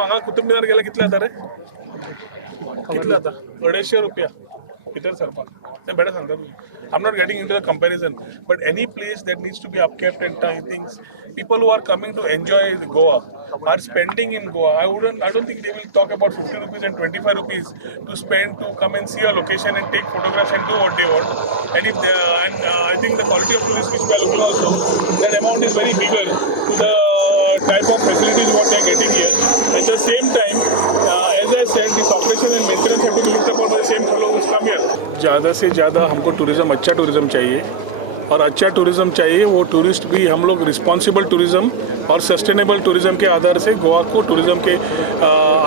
हांगा कुतुब मिनार गेला कितले जाता रे कितले जाता 250 रुपया भितर सरपाक ते बेटर सांगता तुमी I'm not getting into the comparison, but any place that needs to be upkept and things, people who are coming to enjoy Goa are spending in Goa. I don't think they will talk about 50 rupees and 25 rupees to spend to come and see a location and take photographs and do what they want. And if they, I think the quality of tourists which we are looking also, that amount is very bigger to the type of facilities what they are getting here. At the same time, as I said, this operation and maintenance have to be looked upon by the same fellow who's come here. ज़्यादा से ज़्यादा हमको tourism अच्छा tourism चाहिए और अच्छा tourism चाहिए वो टूरिस्ट भी हम लोग रिस्पॉन्सिबल टूरिज़्म और सस्टेनेबल टूरिज़्म के आधार से गोवा को टूरिज़्म के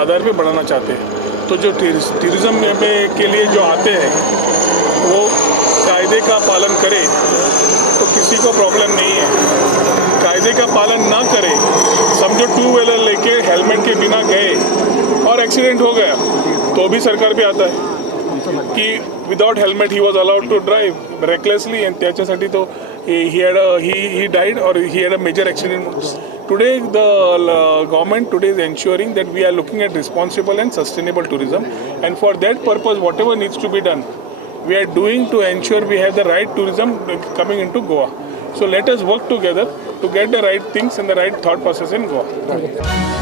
आधार पे बढ़ाना चाहते हैं। तो जो टूरिज़्म में के लिए जो आते हैं वो कायदे का पालन करें तो किसी को प्रॉब्लम नहीं है। कायदे का पालन ना करें, समझो टू व्हीलर लेके हेलमेट के बिना गए और एक्सीडेंट हो गया तो भी सरकार पे आता है कि विदाउट हेलमेट ही was allowed to drive recklessly and त्याच्यासाठी तो he died or he had a major accident. Today the government today is ensuring that we are looking at responsible and sustainable tourism, and for that purpose whatever needs to be done we are doing to ensure we have the right tourism coming into Goa. So let us work together to get the right things and the right thought process in Goa.